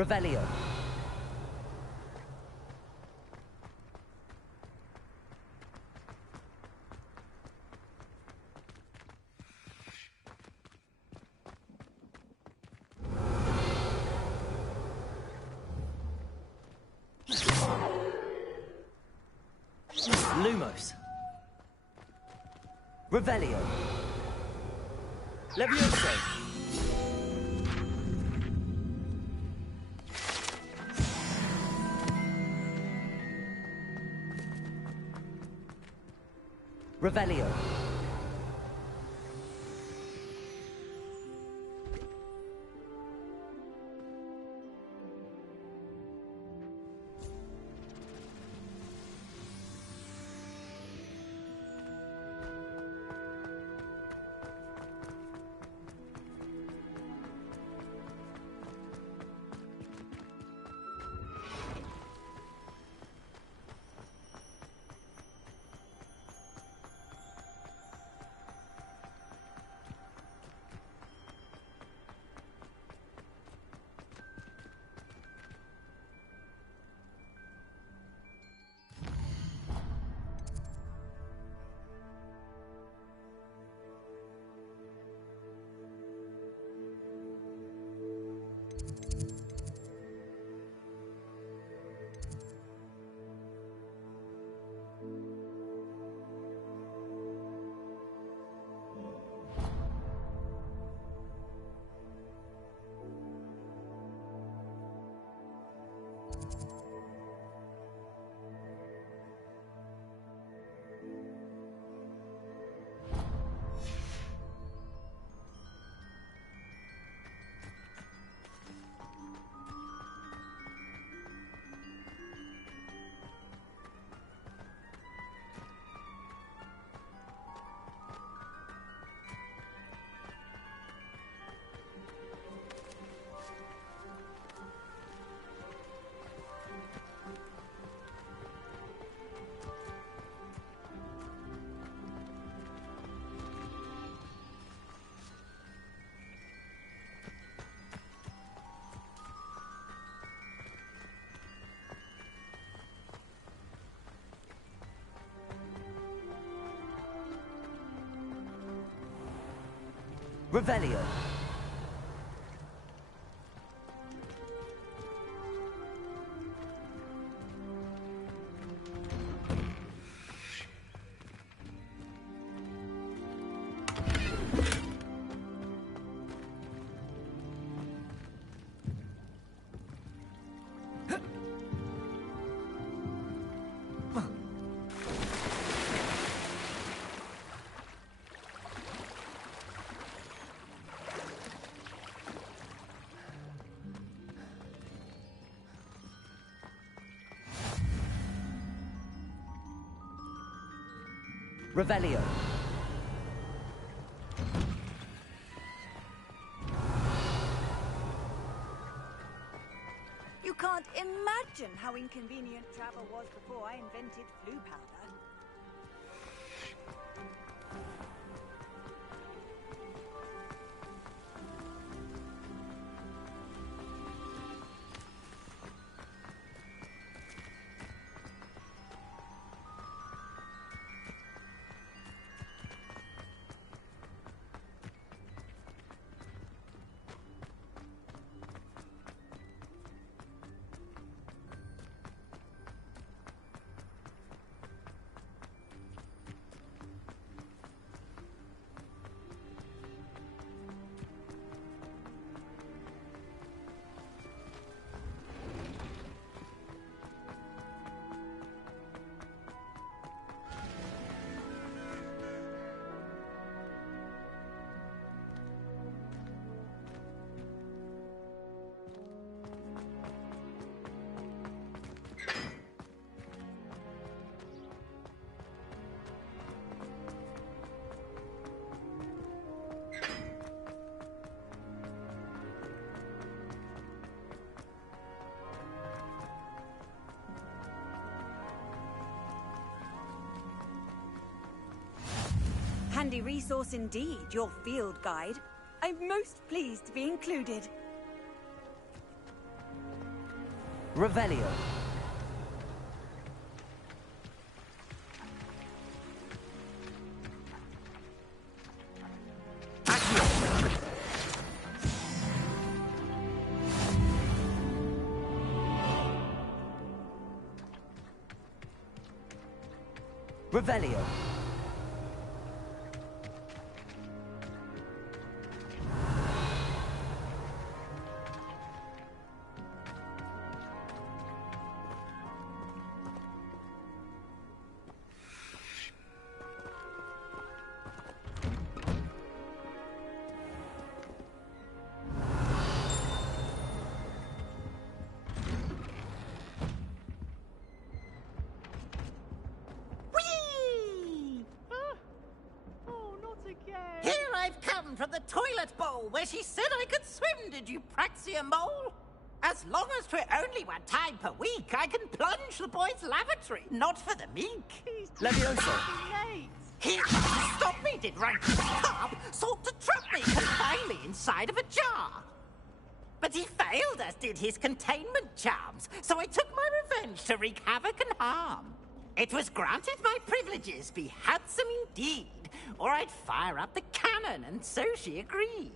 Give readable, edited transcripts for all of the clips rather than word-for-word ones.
Revelio. Lumos. Revelio. Levioso. Revelio. Revelio. Revelio. You can't imagine how inconvenient travel was before I invented flu powder. Handy resource indeed, your field guide. I'm most pleased to be included. Revelio. Revelio. Here I've come from the toilet bowl where she said I could swim, did you Praxia mole? As long as 'twere only one time per week, I can plunge the boy's lavatory, not for the meek. Levioso. He stopped me, did Rankin Carp, sought to trap me, confine me inside of a jar. But he failed, as did his containment charms, so I took my revenge to wreak havoc and harm. It was granted my privileges be handsome indeed, or I'd fire up the cannon, and so she agreed.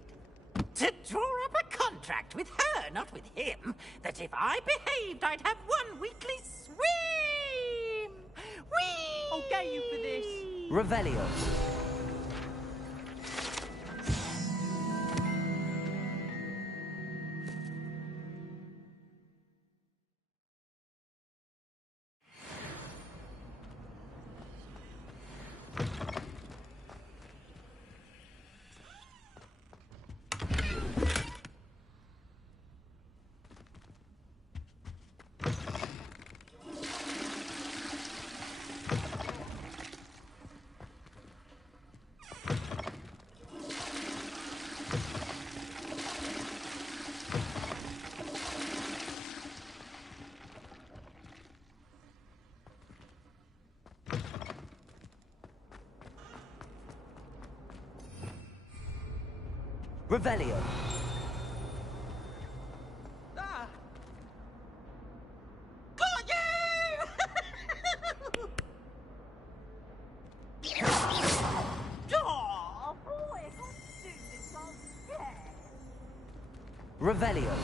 To draw up a contract with her, not with him, that if I behaved, I'd have one weekly swim! Whee! I'll get you for this. Revelio. Revelio. Ah! Got you! Oh, boy, I can't do this while scared. Revelio.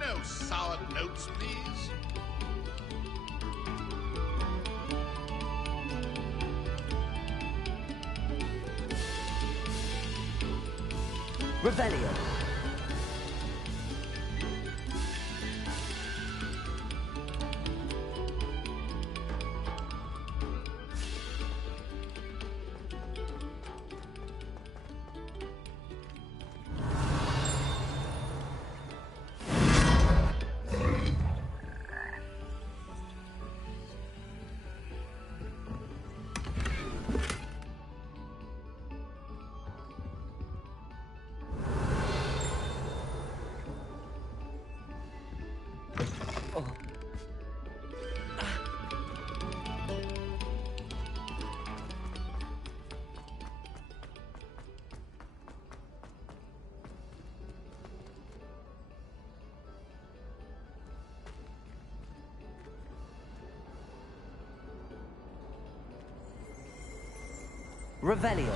No sour notes, please. Revelio. Revelio.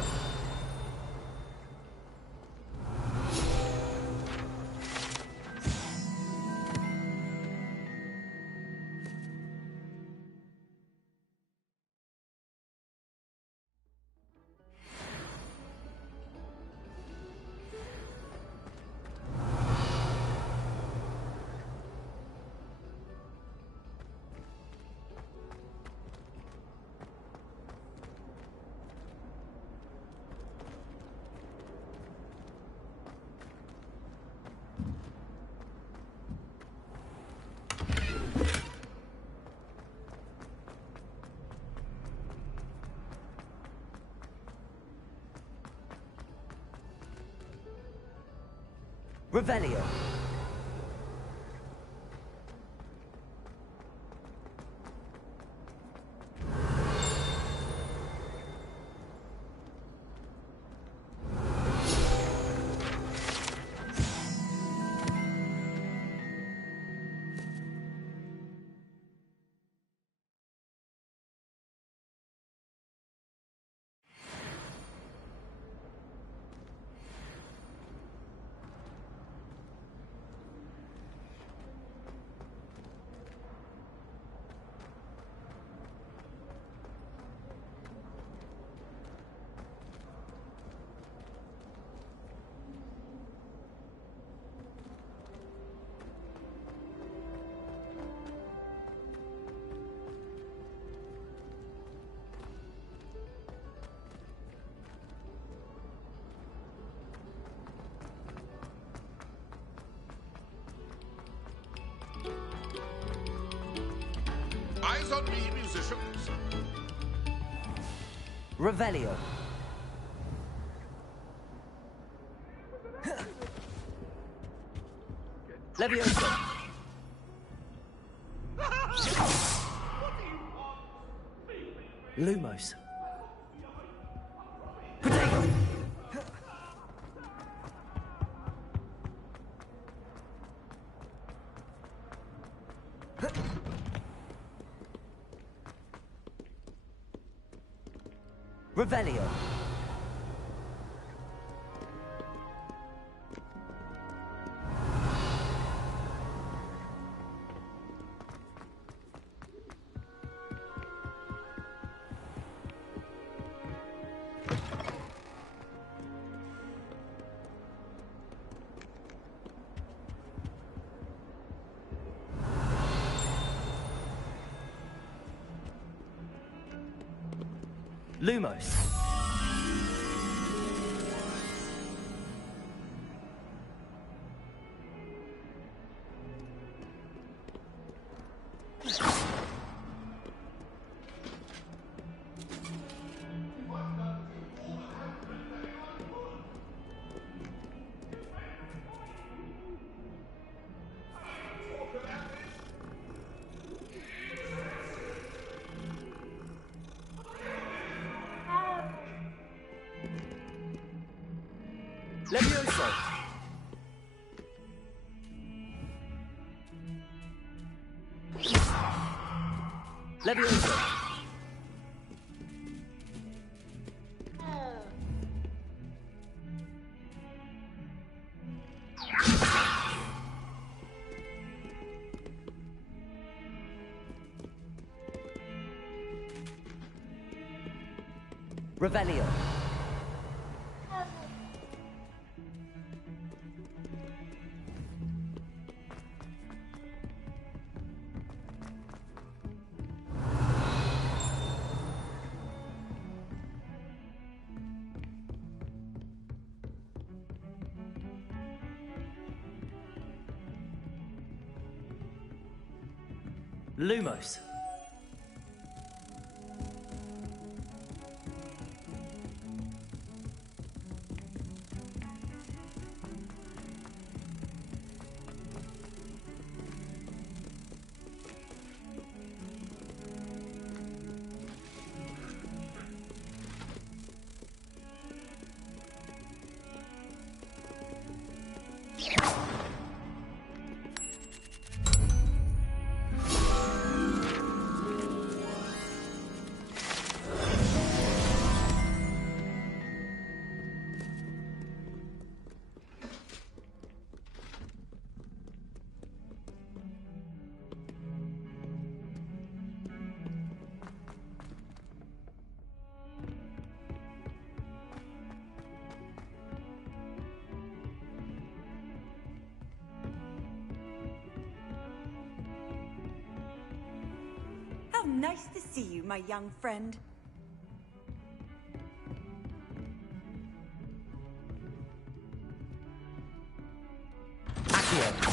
Revelio. Eyes on me, musicians. Revelio. Levioso. Lumos. Potato. Revelio. Lumos. Levioso. Levioso. Revelio. Lumos. How nice to see you, my young friend. Accio.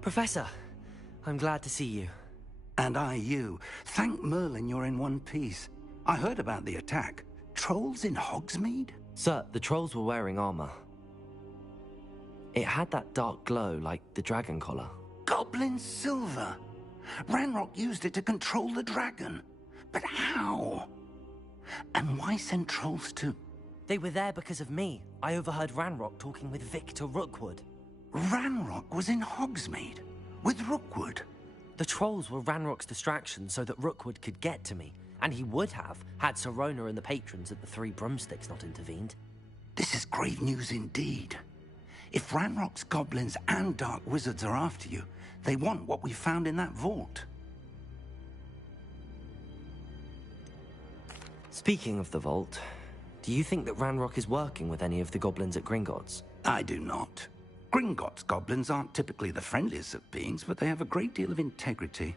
Professor, I'm glad to see you. And I you. Thank Merlin you're in one piece. I heard about the attack. Trolls in Hogsmeade? Sir, the trolls were wearing armor. It had that dark glow like the dragon collar. Goblin silver. Ranrock used it to control the dragon. But how? And why send trolls to... They were there because of me. I overheard Ranrock talking with Victor Rookwood. Ranrock was in Hogsmeade? With Rookwood? The trolls were Ranrock's distraction so that Rookwood could get to me. And he would have, had Sirona and the patrons at the Three Broomsticks not intervened. This is grave news indeed. If Ranrock's goblins and dark wizards are after you, they want what we found in that vault. Speaking of the vault, do you think that Ranrock is working with any of the goblins at Gringotts? I do not. Gringotts goblins aren't typically the friendliest of beings, but they have a great deal of integrity.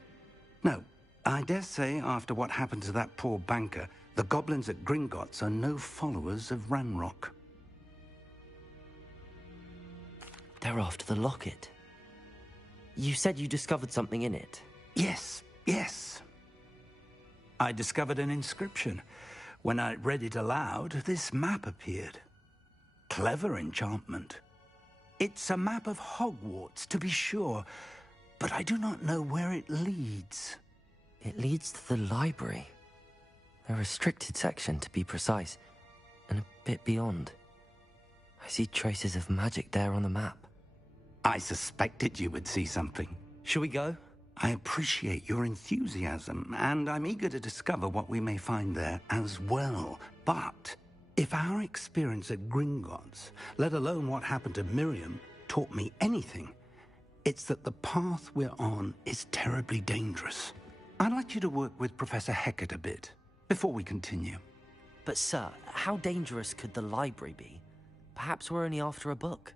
No, I dare say after what happened to that poor banker, the goblins at Gringotts are no followers of Ranrock. They're after the locket. You said you discovered something in it. Yes. I discovered an inscription. When I read it aloud, this map appeared. Clever enchantment. It's a map of Hogwarts, to be sure, but I do not know where it leads. It leads to the library. A restricted section, to be precise, and a bit beyond. I see traces of magic there on the map. I suspected you would see something. Shall we go? I appreciate your enthusiasm, and I'm eager to discover what we may find there as well. But if our experience at Gringotts, let alone what happened to Miriam, taught me anything, it's that the path we're on is terribly dangerous. I'd like you to work with Professor Hecat a bit before we continue. But sir, how dangerous could the library be? Perhaps we're only after a book.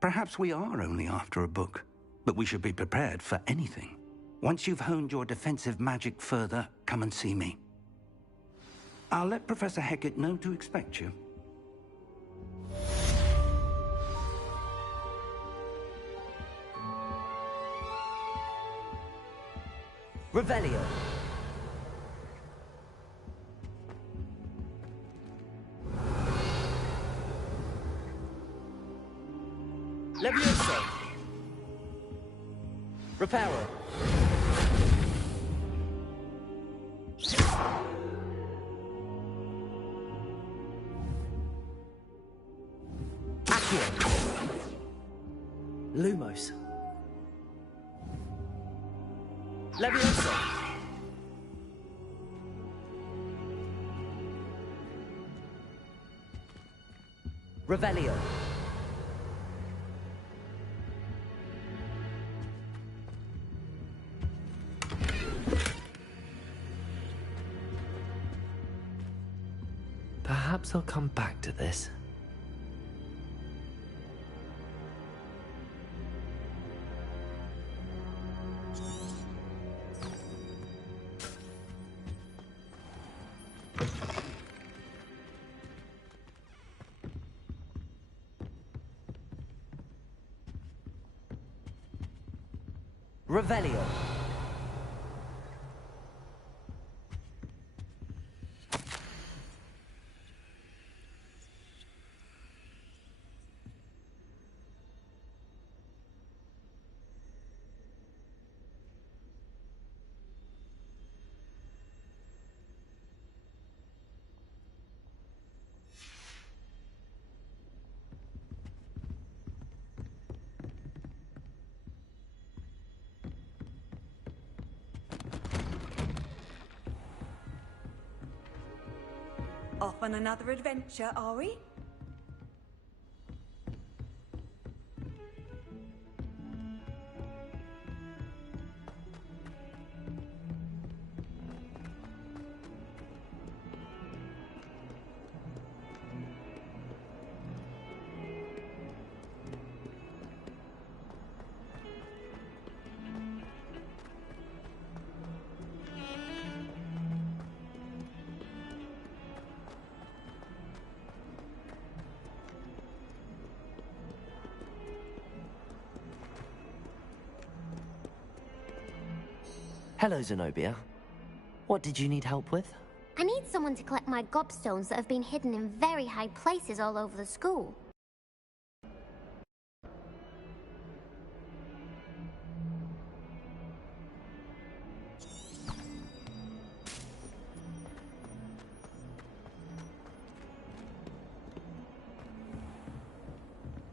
Perhaps we are only after a book, but we should be prepared for anything. Once you've honed your defensive magic further, come and see me. I'll let Professor Hecat know to expect you. Revelio. Levioso. Reparo. Accio. Lumos. Levioso. Revelio. Perhaps I'll come back to this. Revelio. Off on another adventure, are we? Hello, Zenobia. What did you need help with? I need someone to collect my gobstones that have been hidden in very high places all over the school.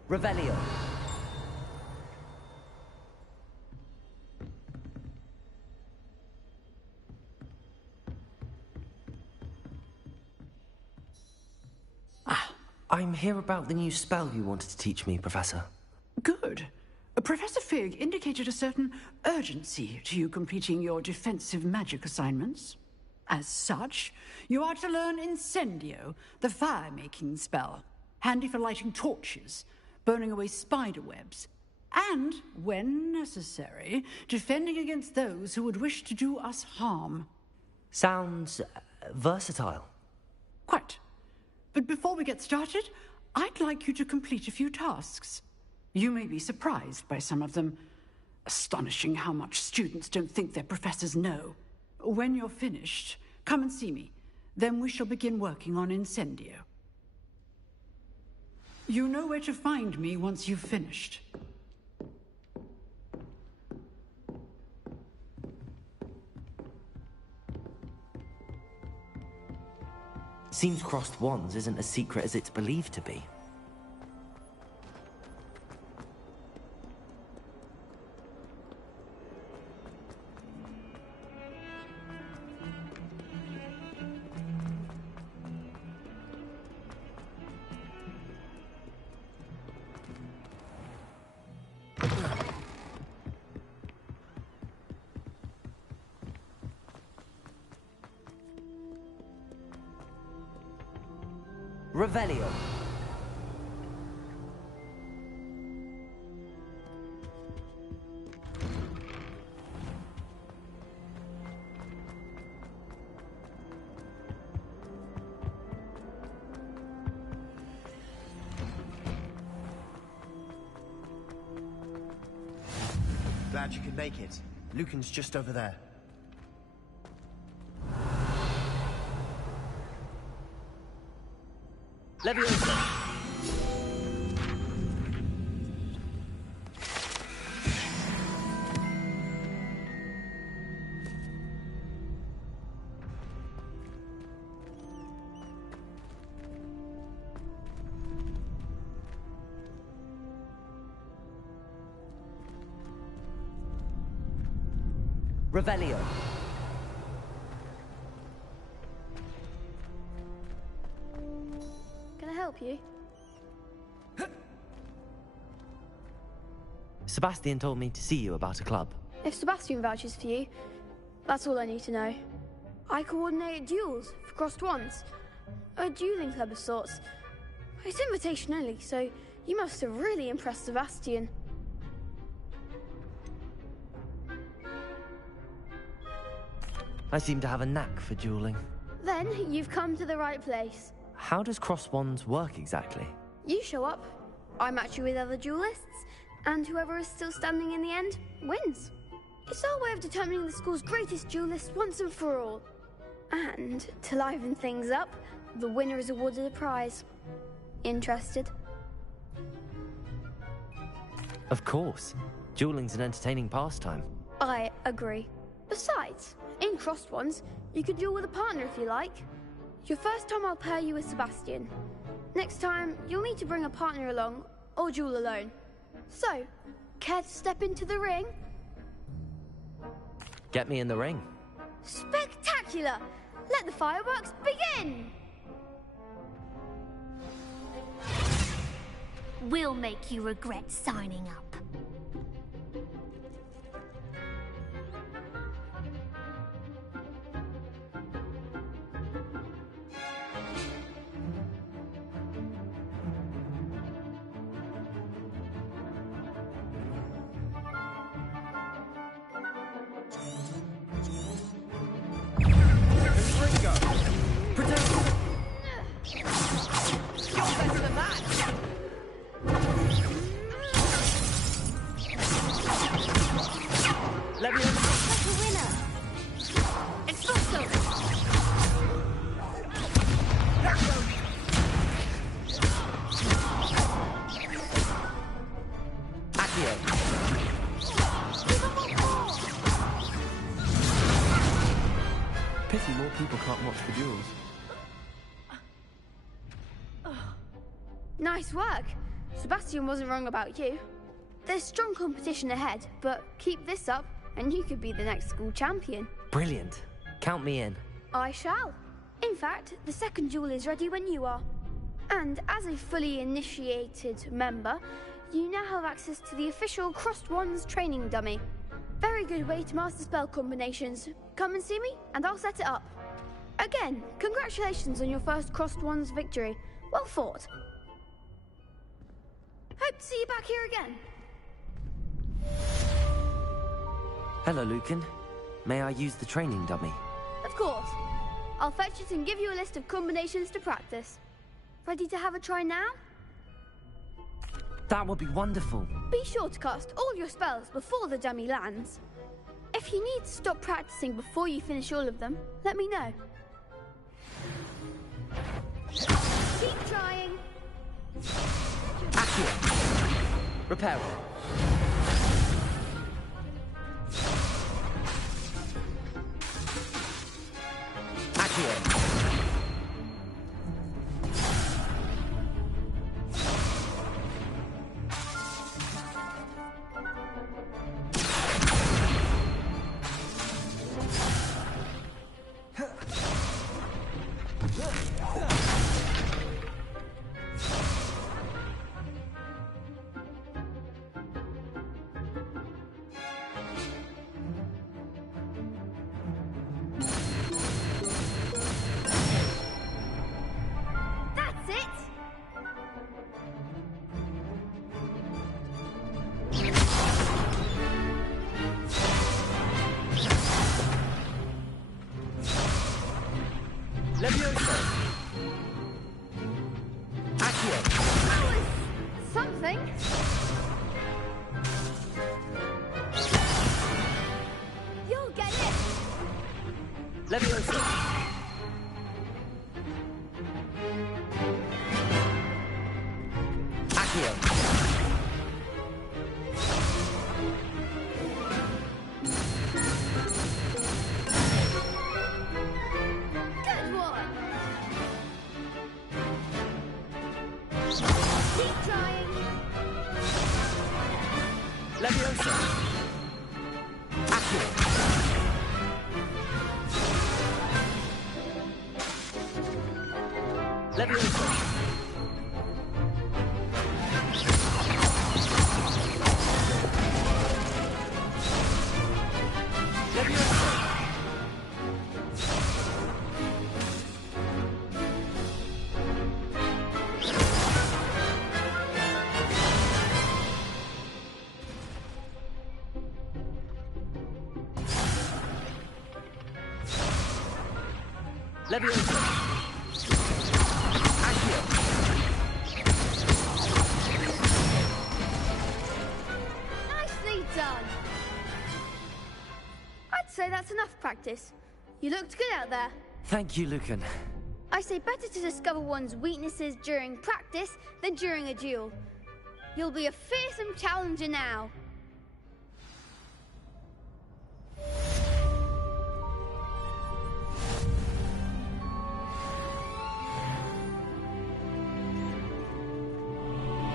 Revelio. I'm here about the new spell you wanted to teach me, Professor. Good. Professor Fig indicated a certain urgency to you completing your defensive magic assignments. As such, you are to learn Incendio, the fire-making spell, handy for lighting torches, burning away spider webs, and, when necessary, defending against those who would wish to do us harm. Sounds versatile. Quite. But before we get started, I'd like you to complete a few tasks. You may be surprised by some of them. Astonishing how much students don't think their professors know. When you're finished, come and see me. Then we shall begin working on Incendio. You know where to find me once you've finished. Seems crossed wands isn't as secret as it's believed to be. Revelio. Glad you could make it. Lucan's just over there. Leviosa. Revelio. Can I help you? Sebastian told me to see you about a club. If Sebastian vouches for you, that's all I need to know. I coordinate duels for crossed wands. A dueling club of sorts. It's invitation only, so you must have really impressed Sebastian. I seem to have a knack for dueling. Then you've come to the right place. How does cross wands work exactly? You show up, I match you with other duelists, and whoever is still standing in the end wins. It's our way of determining the school's greatest duelist once and for all. And to liven things up, the winner is awarded a prize. Interested? Of course. Dueling's an entertaining pastime. I agree. Besides, in crossed ones, you could duel with a partner if you like. Your first time I'll pair you with Sebastian. Next time, you'll need to bring a partner along, or duel alone. So, care to step into the ring? Get me in the ring. Spectacular! Let the fireworks begin! We'll make you regret signing up. Pity more people can't watch the duels. Nice work. Sebastian wasn't wrong about you. There's strong competition ahead, but keep this up and you could be the next school champion. Brilliant. Count me in. I shall. In fact, the second duel is ready when you are. And as a fully initiated member, you now have access to the official Crossed Wands training dummy. Very good way to master spell combinations. Come and see me, and I'll set it up. Again, congratulations on your first Crossed Wands victory. Well fought. Hope to see you back here again. Hello, Lucan. May I use the training dummy? Of course. I'll fetch it and give you a list of combinations to practice. Ready to have a try now? That would be wonderful. Be sure to cast all your spells before the dummy lands. If you need to stop practicing before you finish all of them, let me know. Keep trying. Accio. Reparo. Accio. Leviosa. Accio. Nicely done. I'd say that's enough practice. You looked good out there. Thank you, Lucan. I say better to discover one's weaknesses during practice than during a duel. You'll be a fearsome challenger now.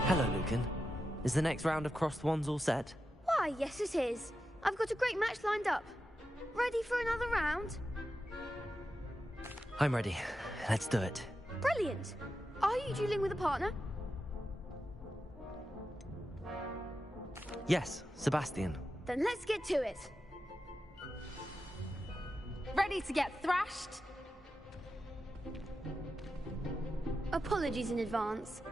Hello, Lucan. Is the next round of Crossed Wands all set? Why, yes it is. I've got a great match lined up. Ready for another round? I'm ready. Let's do it. Brilliant. Are you dueling with a partner? Yes, Sebastian. Then let's get to it. Ready to get thrashed? Apologies in advance.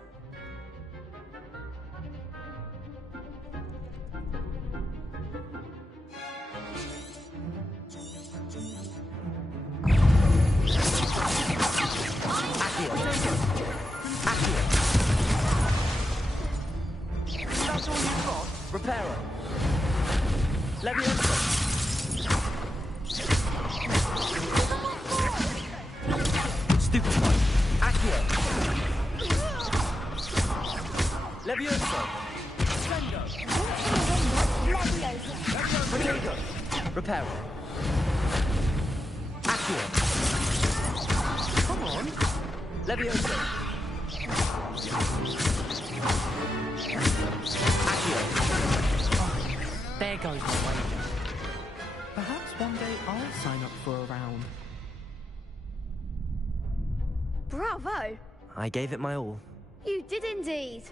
That's all you've got? Reparo. Leviosa. Stupefy. Accio. Leviosa. Reparo. Accio. Come on. Levioso. Accio. Oh, there goes my wager. Perhaps one day I'll sign up for a round. Bravo! I gave it my all. You did indeed.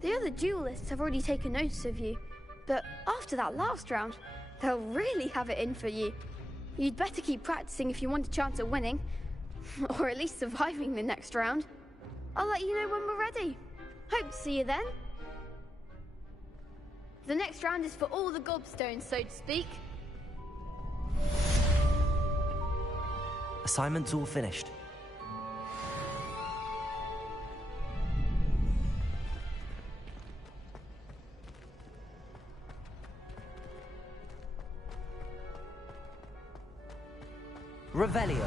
The other duelists have already taken notice of you, but after that last round, they'll really have it in for you. You'd better keep practicing if you want a chance at winning, or at least surviving the next round. I'll let you know when we're ready. Hope to see you then. The next round is for all the gobstones, so to speak. Assignment's all finished. Revelio.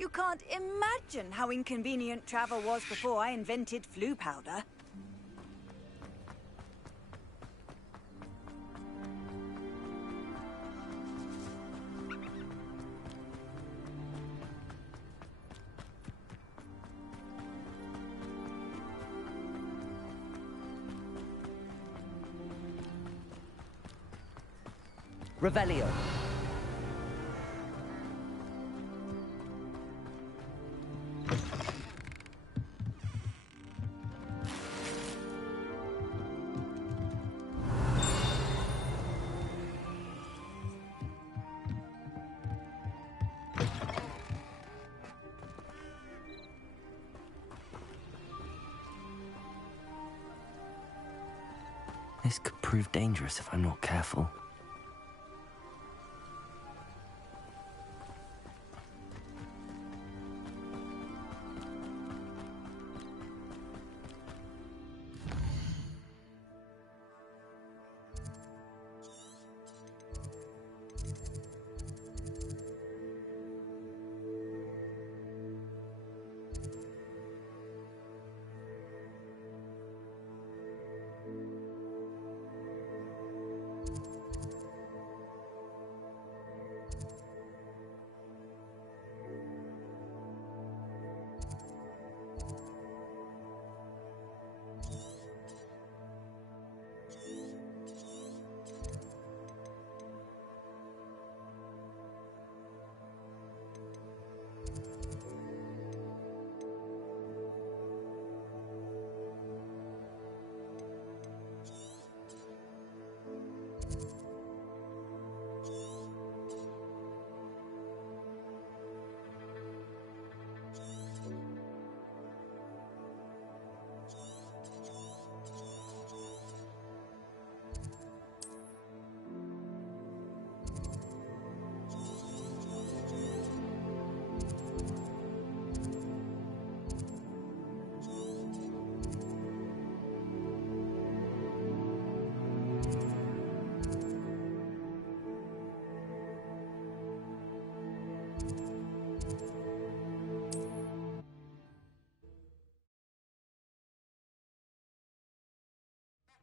You can't imagine how inconvenient travel was before I invented flu powder. Revelio. This could prove dangerous if I'm not careful.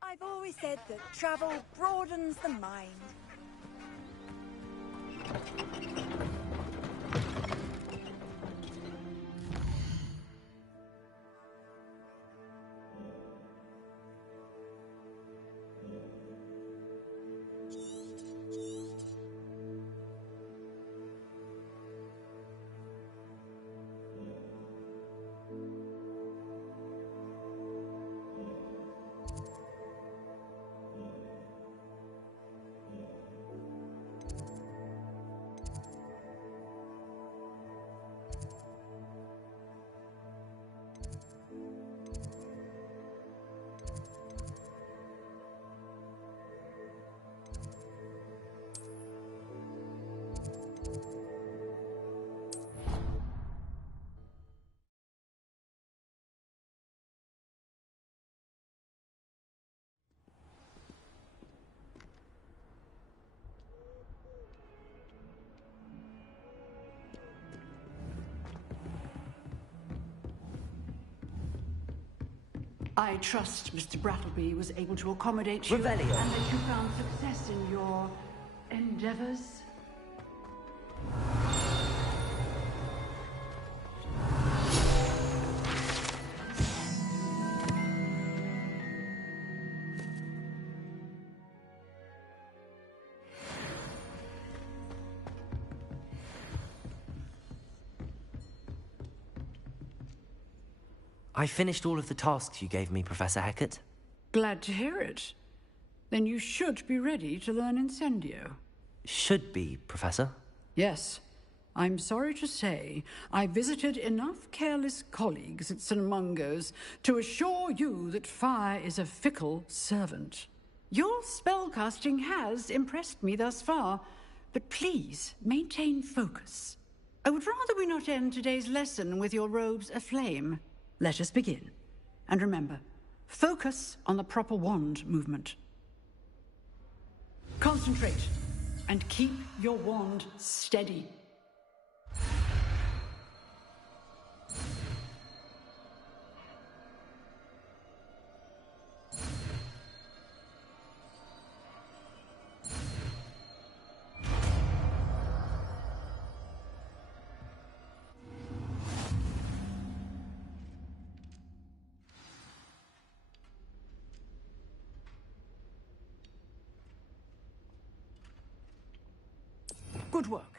I've always said that travel broadens the mind. I trust Mr. Brattleby was able to accommodate you Revelio. and that you found success in your endeavors. I finished all of the tasks you gave me, Professor Hecat. Glad to hear it. Then you should be ready to learn Incendio. Should be, Professor. Yes. I'm sorry to say, I visited enough careless colleagues at St. Mungo's to assure you that fire is a fickle servant. Your spellcasting has impressed me thus far, but please maintain focus. I would rather we not end today's lesson with your robes aflame. Let us begin. And remember, focus on the proper wand movement. Concentrate, and keep your wand steady. Good work.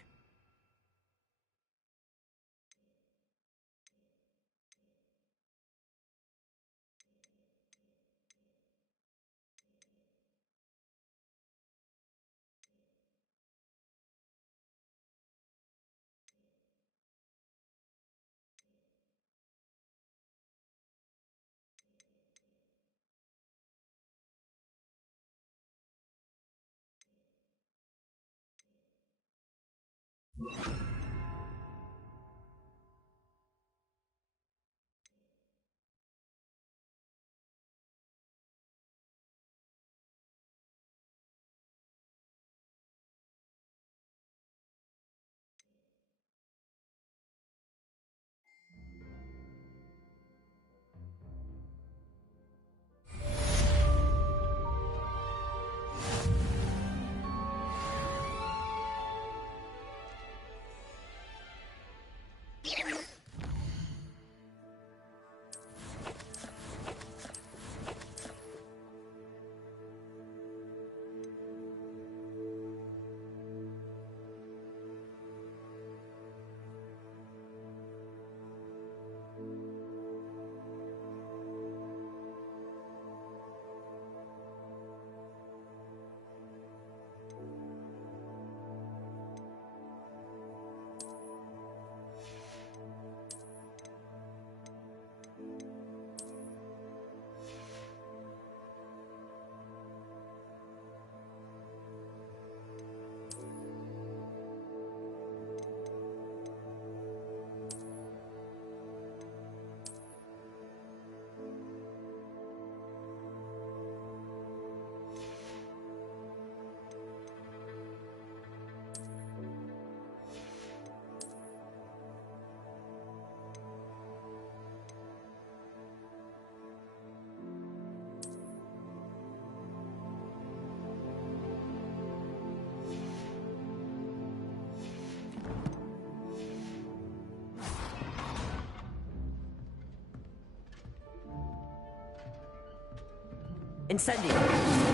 Incendio!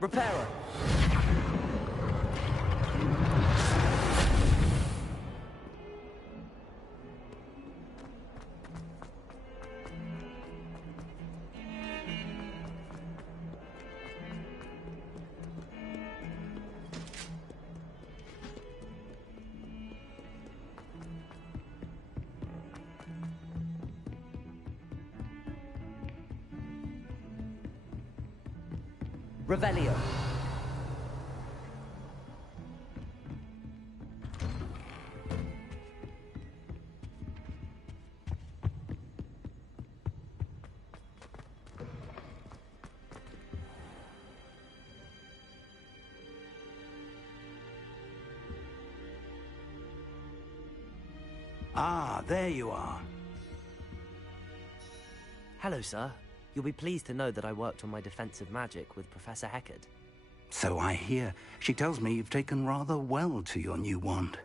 Repairer! Revelio. Ah, there you are. Hello, sir. You'll be pleased to know that I worked on my defensive magic with Professor Heckard. So I hear. She tells me you've taken rather well to your new wand.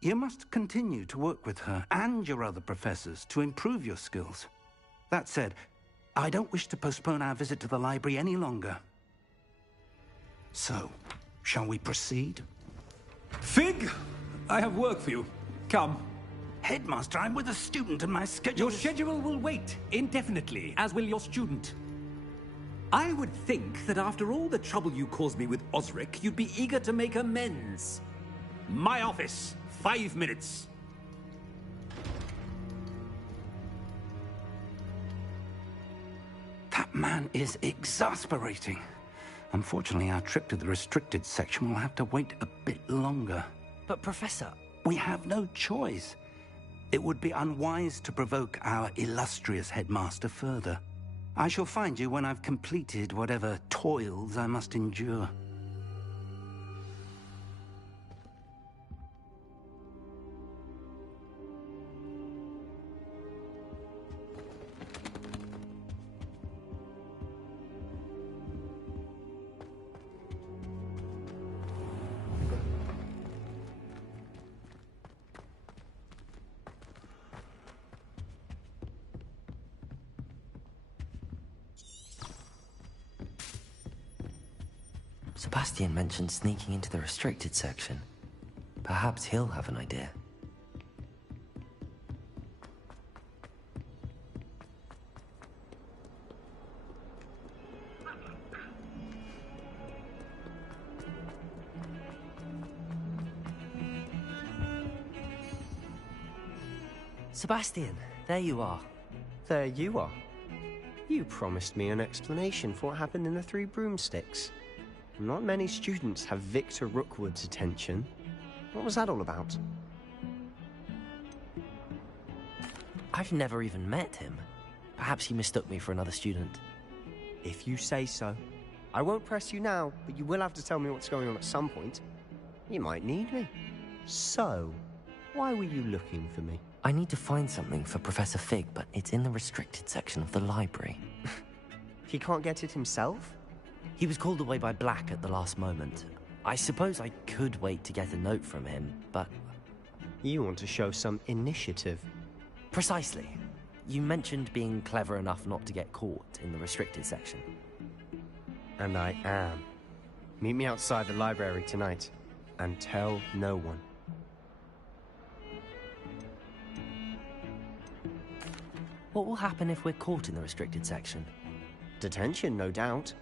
You must continue to work with her and your other professors to improve your skills. That said, I don't wish to postpone our visit to the library any longer. So, shall we proceed? Fig! I have work for you. Come. Headmaster, I'm with a student and my schedule... Your schedule will wait indefinitely, as will your student. I would think that after all the trouble you caused me with Osric, you'd be eager to make amends. My office, 5 minutes. That man is exasperating. Unfortunately, our trip to the restricted section will have to wait a bit longer. But, Professor... We have no choice. It would be unwise to provoke our illustrious headmaster further. I shall find you when I've completed whatever toils I must endure. Sebastian mentioned sneaking into the restricted section. Perhaps he'll have an idea. Sebastian, there you are. There you are. You promised me an explanation for what happened in the Three Broomsticks. Not many students have Victor Rookwood's attention. What was that all about? I've never even met him. Perhaps he mistook me for another student. If you say so. I won't press you now, but you will have to tell me what's going on at some point. You might need me. So, why were you looking for me? I need to find something for Professor Fig, but it's in the restricted section of the library. He can't get it himself? He was called away by Black at the last moment. I suppose I could wait to get a note from him, but... You want to show some initiative. Precisely. You mentioned being clever enough not to get caught in the restricted section. And I am. Meet me outside the library tonight, and tell no one. What will happen if we're caught in the restricted section? Detention, no doubt.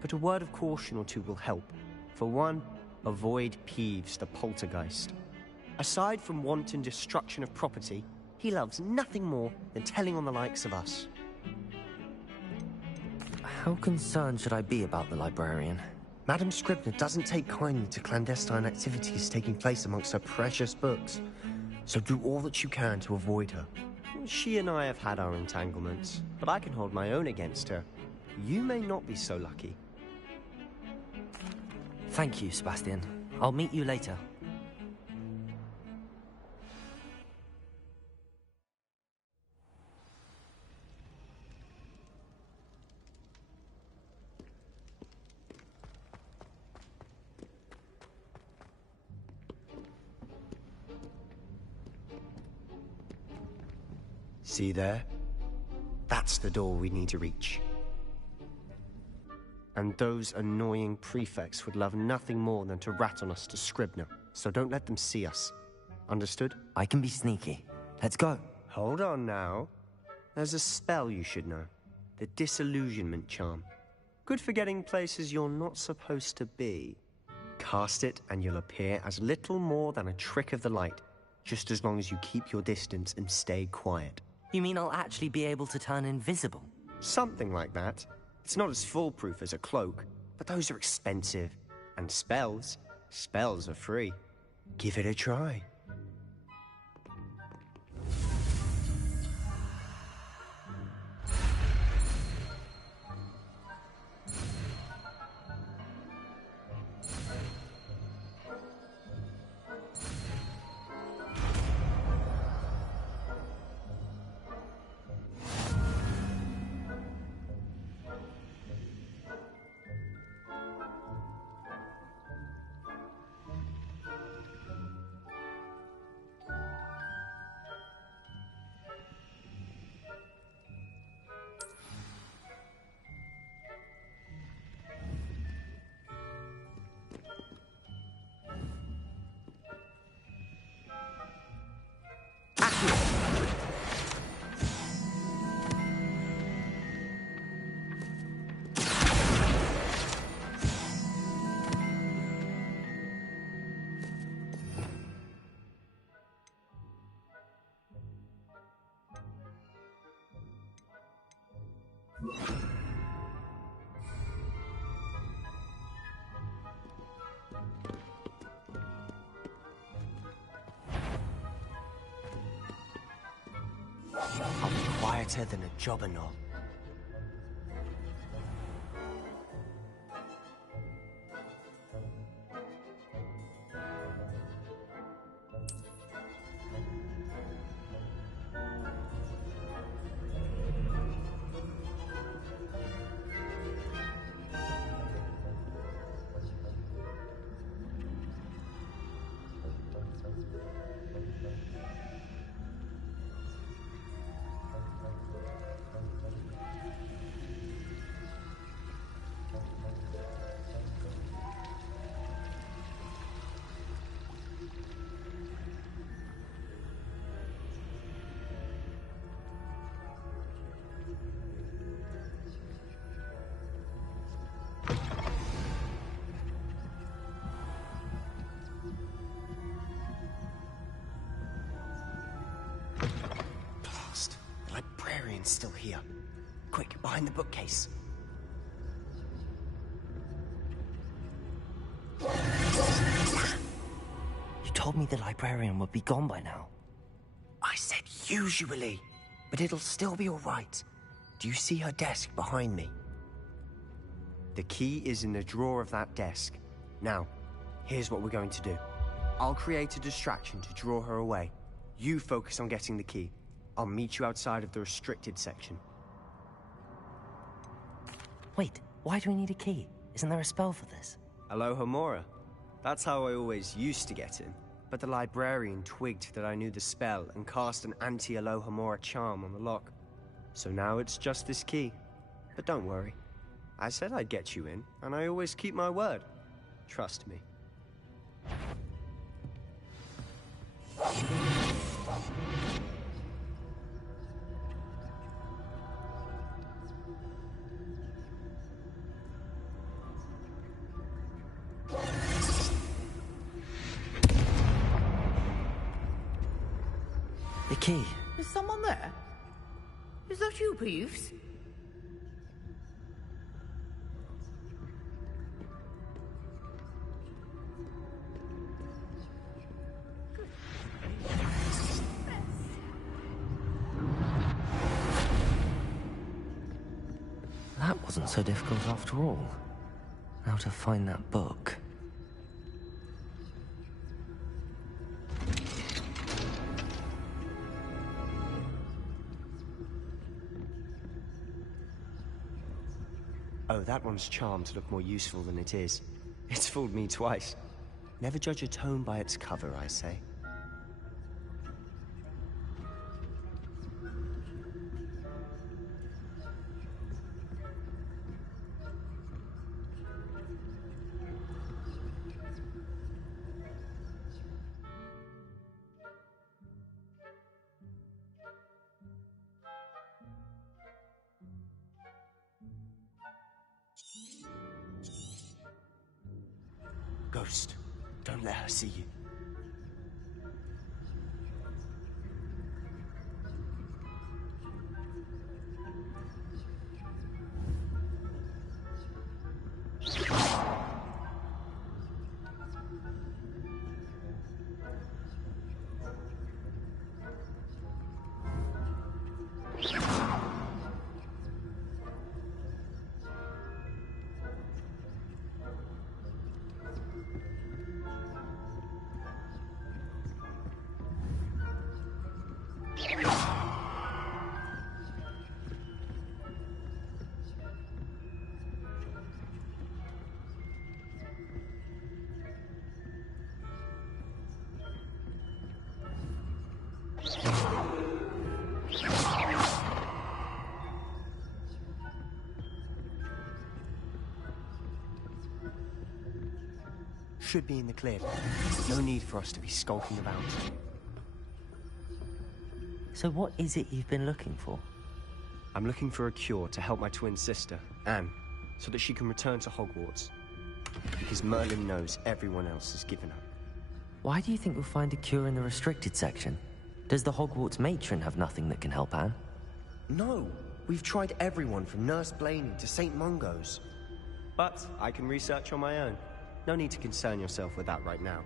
But a word of caution or two will help. For one, avoid Peeves, the poltergeist. Aside from wanton destruction of property, he loves nothing more than telling on the likes of us. How concerned should I be about the librarian? Madam Scribner doesn't take kindly to clandestine activities taking place amongst her precious books. So do all that you can to avoid her. She and I have had our entanglements, but I can hold my own against her. You may not be so lucky. Thank you, Sebastian. I'll meet you later. See there? That's the door we need to reach. And those annoying prefects would love nothing more than to rat on us to Scribner, so don't let them see us. Understood? I can be sneaky. Let's go. Hold on now. There's a spell you should know. The Disillusionment Charm. Good for getting places you're not supposed to be. Cast it and you'll appear as little more than a trick of the light, just as long as you keep your distance and stay quiet. You mean I'll actually be able to turn invisible? Something like that. It's not as foolproof as a cloak, but those are expensive. And spells are free. Give it a try. I'll be quieter than a jobberknoll. Still here. Quick, behind the bookcase. You told me the librarian would be gone by now. I said usually, but it'll still be all right. Do you see her desk behind me? The key is in the drawer of that desk. Now, here's what we're going to do. I'll create a distraction to draw her away. You focus on getting the key. I'll meet you outside of the restricted section. Wait, why do we need a key? Isn't there a spell for this? Alohomora. That's how I always used to get in. But the librarian twigged that I knew the spell and cast an anti-Alohomora charm on the lock. So now it's just this key. But don't worry. I said I'd get you in, and I always keep my word. Trust me. The key. Is someone there? Is that you, Peeves? That wasn't so difficult after all. Now to find that book. Oh, that one's charmed to look more useful than it is. It's fooled me twice. Never judge a tome by its cover, I say. ghost. Don't let her see you. Should be in the clear. No need for us to be skulking about. So what is it you've been looking for? I'm looking for a cure to help my twin sister, Anne, so that she can return to Hogwarts. Because Merlin knows everyone else has given up. Why do you think we'll find a cure in the restricted section? Does the Hogwarts matron have nothing that can help Anne? No! We've tried everyone from Nurse Blaney to St. Mungo's. But I can research on my own. No need to concern yourself with that right now.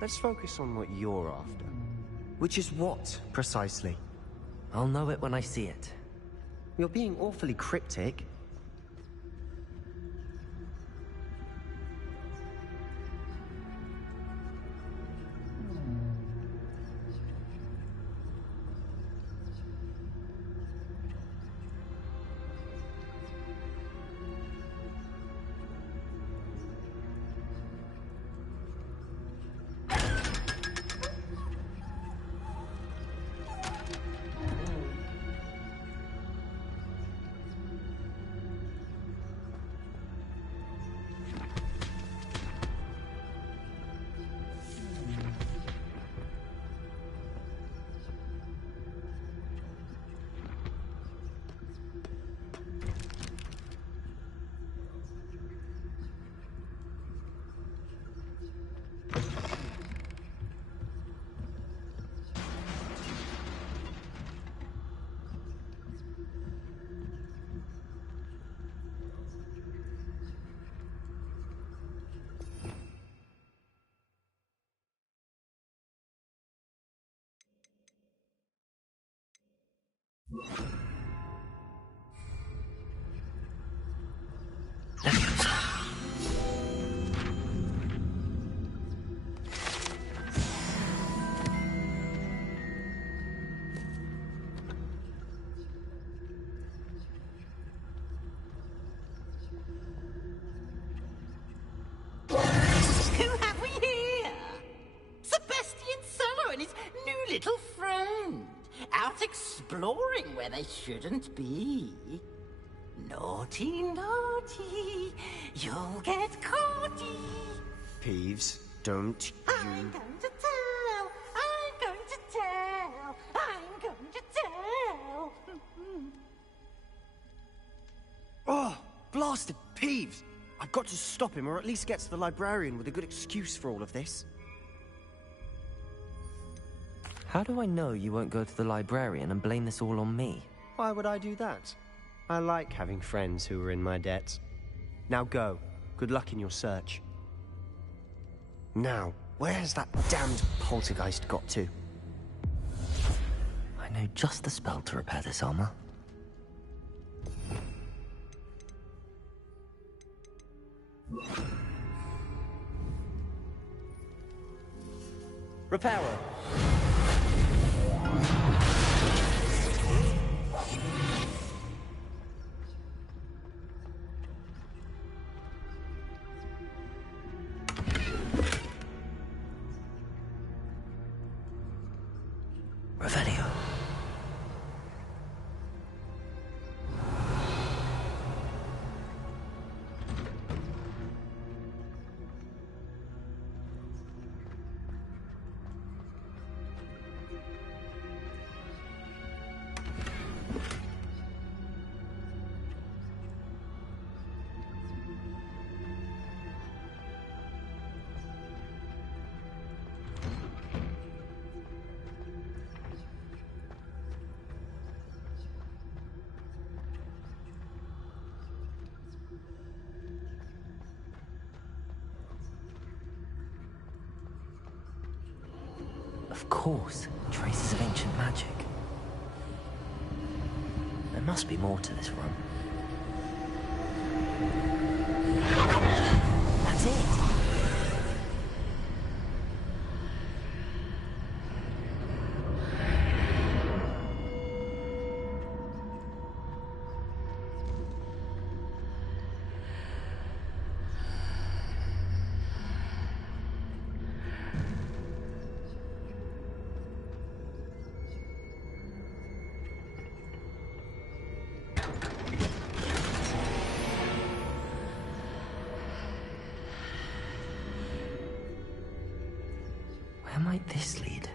Let's focus on what you're after. Which is what, precisely? I'll know it when I see it. You're being awfully cryptic. Little friend, out exploring where they shouldn't be. Naughty, naughty, you'll get caughty. Peeves, don't you... I'm going to tell, I'm going to tell, I'm going to tell. Oh, blasted Peeves! I've got to stop him, or at least get to the librarian with a good excuse for all of this. How do I know you won't go to the librarian and blame this all on me? Why would I do that? I like having friends who are in my debt. Now go. Good luck in your search. Now, where has that damned poltergeist got to? I know just the spell to repair this armor. Repairer! Revelio. Of course, traces of ancient magic. There must be more to this room. That's it! Where might this lead?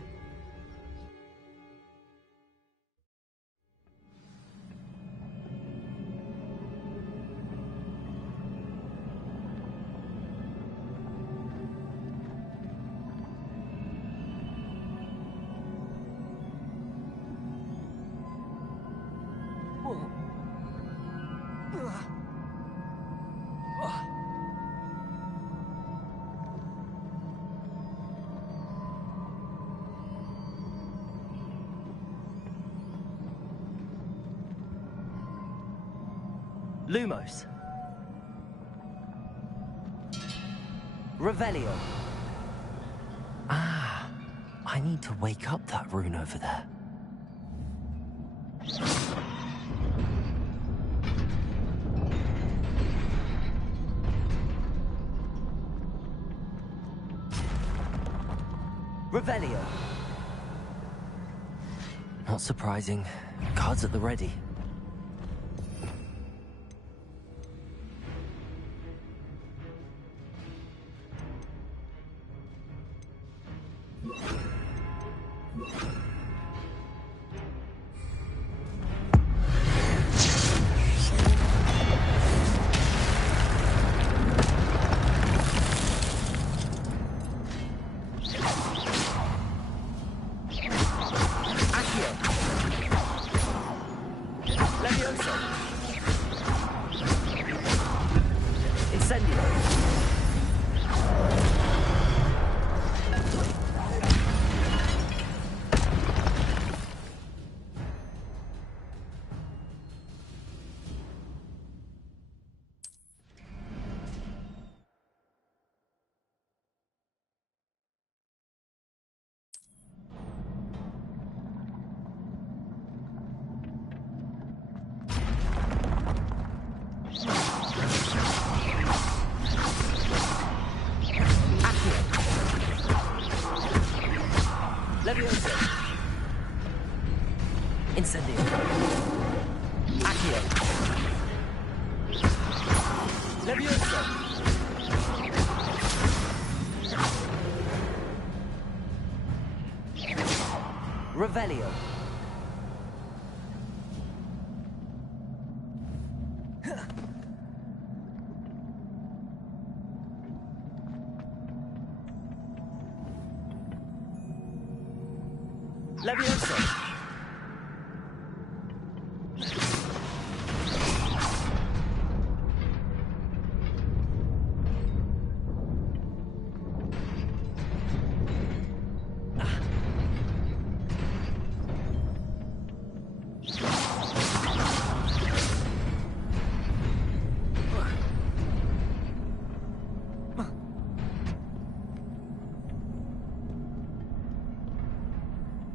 Lumos. Revelio. Ah, I need to wake up that rune over there. Revelio. Not surprising. Cards at the ready. Levioso. Incendio. Accio. Levioso. Revelio. Levioso.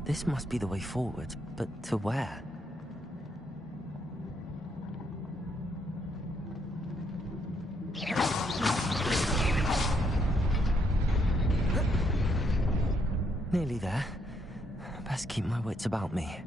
This must be the way forward, but to where? Nearly there. Best keep my wits about me.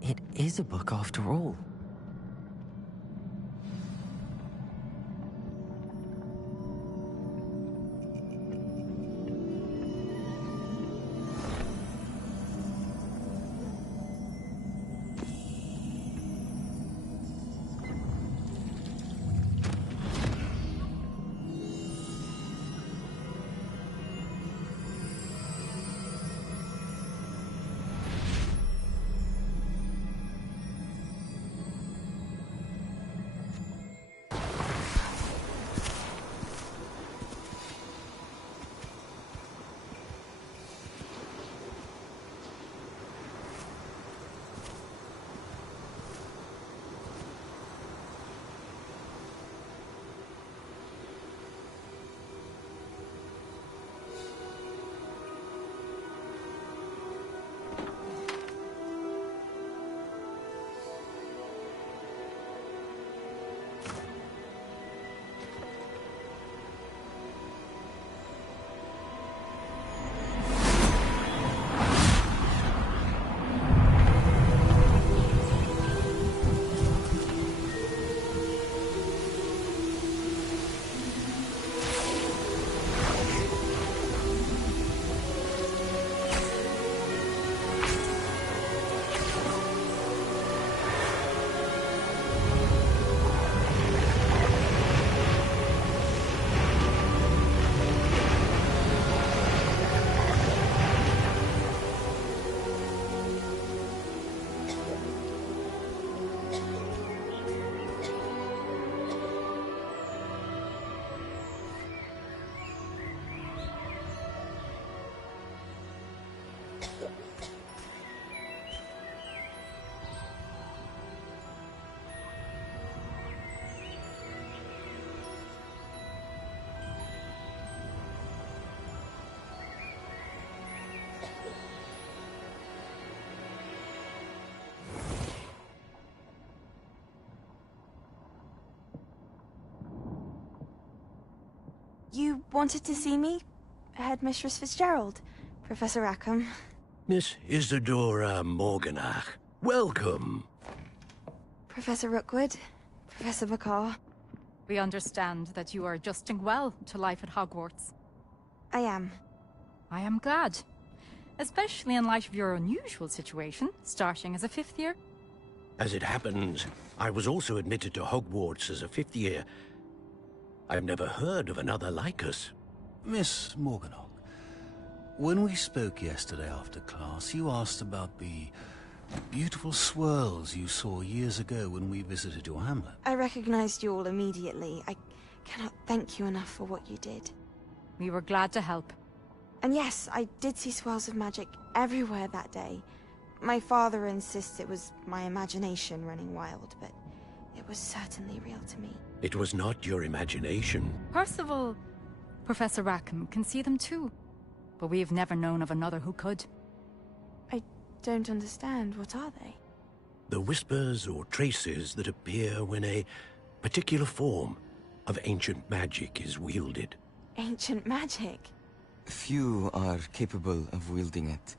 It is a book after all. You wanted to see me? Headmistress Fitzgerald, Professor Rackham. Miss Isadora Morganach, welcome. Professor Rookwood, Professor Bakar. We understand that you are adjusting well to life at Hogwarts. I am. I am glad. Especially in light of your unusual situation, starting as a 5th year. As it happens, I was also admitted to Hogwarts as a 5th year. I've never heard of another like us. Miss Morganach, when we spoke yesterday after class, you asked about the beautiful swirls you saw years ago when we visited your hamlet. I recognized you all immediately. I cannot thank you enough for what you did. We were glad to help. And yes, I did see swirls of magic everywhere that day. My father insists it was my imagination running wild, but it was certainly real to me. It was not your imagination. Percival, Professor Rackham can see them too. But we have never known of another who could. I don't understand. What are they? The whispers or traces that appear when a particular form of ancient magic is wielded. Ancient magic? Few are capable of wielding it.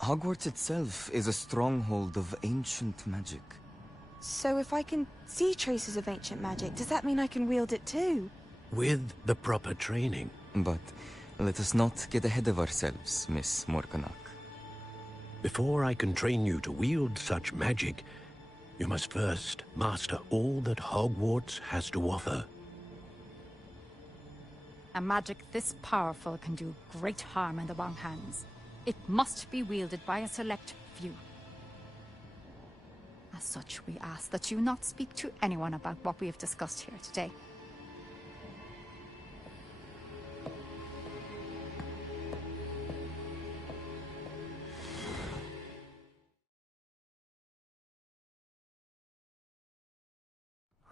Hogwarts itself is a stronghold of ancient magic. So if I can see traces of ancient magic, does that mean I can wield it too? With the proper training. But Let us not get ahead of ourselves, Miss Morganach. Before I can train you to wield such magic, you must first master all that Hogwarts has to offer. A magic this powerful can do great harm in the wrong hands. It must be wielded by a select few. As such, we ask that you not speak to anyone about what we have discussed here today.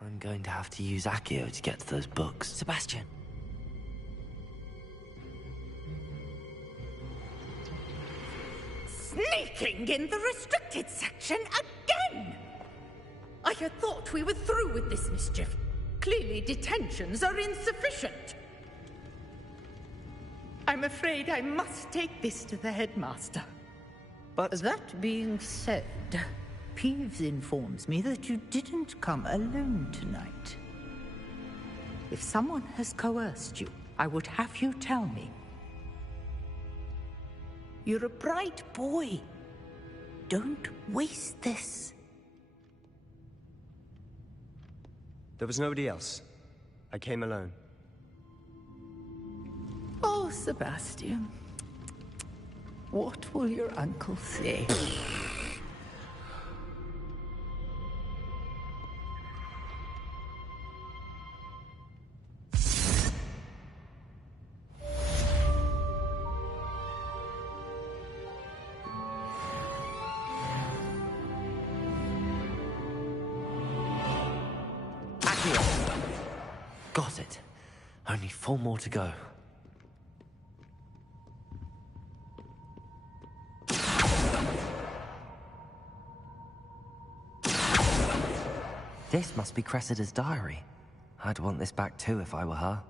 I'm going to have to use Accio to get to those books. Sebastian. Sneaking in the restricted section again! I had thought we were through with this mischief. Clearly detentions are insufficient. I'm afraid I must take this to the headmaster. But that being said, Peeves informs me that you didn't come alone tonight. If someone has coerced you, I would have you tell me. You're a bright boy. Don't waste this. There was nobody else. I came alone. Oh, Sebastian. What will your uncle say? Got it. Only 4 more to go. This must be Cressida's diary. I'd want this back too if I were her.